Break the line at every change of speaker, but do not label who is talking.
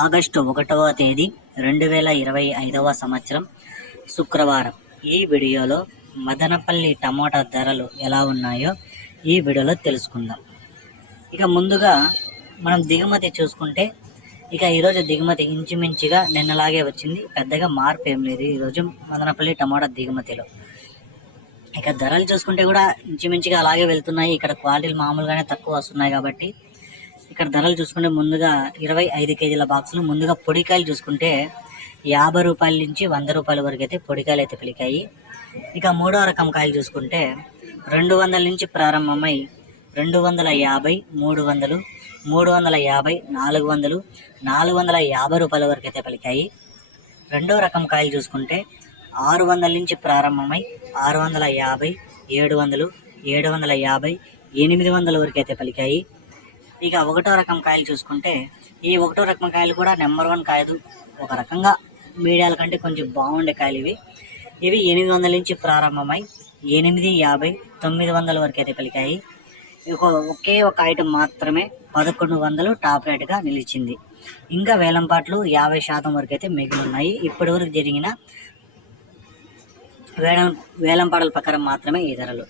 August ఒకటవ తేదీ రెండు వేల ఇరవై ఐదవ సంవత్సరం శుక్రవారం. ఈ వీడియోలో మదనపల్లి టమాటా ధరలు ఎలా ఉన్నాయో ఈ వీడియోలో తెలుసుకుందాం. ఇక ముందుగా మనం దిగుమతి చూసుకుంటే ఇక ఈరోజు దిగుమతి ఇంచుమించుగా నిన్నలాగే వచ్చింది. పెద్దగా మార్పు ఏం లేదు. ఈరోజు మదనపల్లి టమాటా దిగుమతిలో. ఇక ధరలు చూసుకుంటే కూడా ఇంచుమించుగా అలాగే వెళ్తున్నాయి. ఇక్కడ క్వాలిటీలు మామూలుగానే తక్కువ వస్తున్నాయి కాబట్టి ఇక్కడ ధరలు చూసుకుంటే ముందుగా ఇరవై ఐదు కేజీల బాక్సులు ముందుగా పొడికాయలు చూసుకుంటే యాభై రూపాయల నుంచి వంద రూపాయల వరకు అయితే పొడికాయలు అయితే పిలికాయి. ఇక మూడో రకం కాయలు చూసుకుంటే రెండు వందల నుంచి ప్రారంభమై రెండు వందల యాభై మూడు వందలు మూడు వందల యాభై నాలుగు వందలు నాలుగు వందల యాభై రూపాయల వరకు అయితే పలికాయి. రెండో రకం కాయలు చూసుకుంటే ఆరు వందల నుంచి ప్రారంభమై ఆరు వందల యాభై ఏడు వందలు ఏడు వందల యాభై ఎనిమిది వందల వరకు అయితే పలికాయి. ఇక ఒకటో రకం కాయలు చూసుకుంటే ఈ ఒకటో రకం కాయలు కూడా నెంబర్ వన్ కాయలు. ఒక రకంగా మీడియాల కంటే కొంచెం బాగుండే కాయలు ఇవి. ఇవి ఎనిమిది వందల నుంచి ప్రారంభమై ఎనిమిది యాభై తొమ్మిది వందల వరకు అయితే పలికాయి. ఒక ఒకే ఒక ఐటెం మాత్రమే పదకొండు వందలు టాప్ రేట్గా నిలిచింది. ఇంకా వేలంపాట్లు యాభై శాతం వరకు అయితే మిగిలి ఉన్నాయి ఇప్పటి వరకు జరిగిన వేలం వేలంపాటల ప్రకారం మాత్రమే ఈ ధరలు.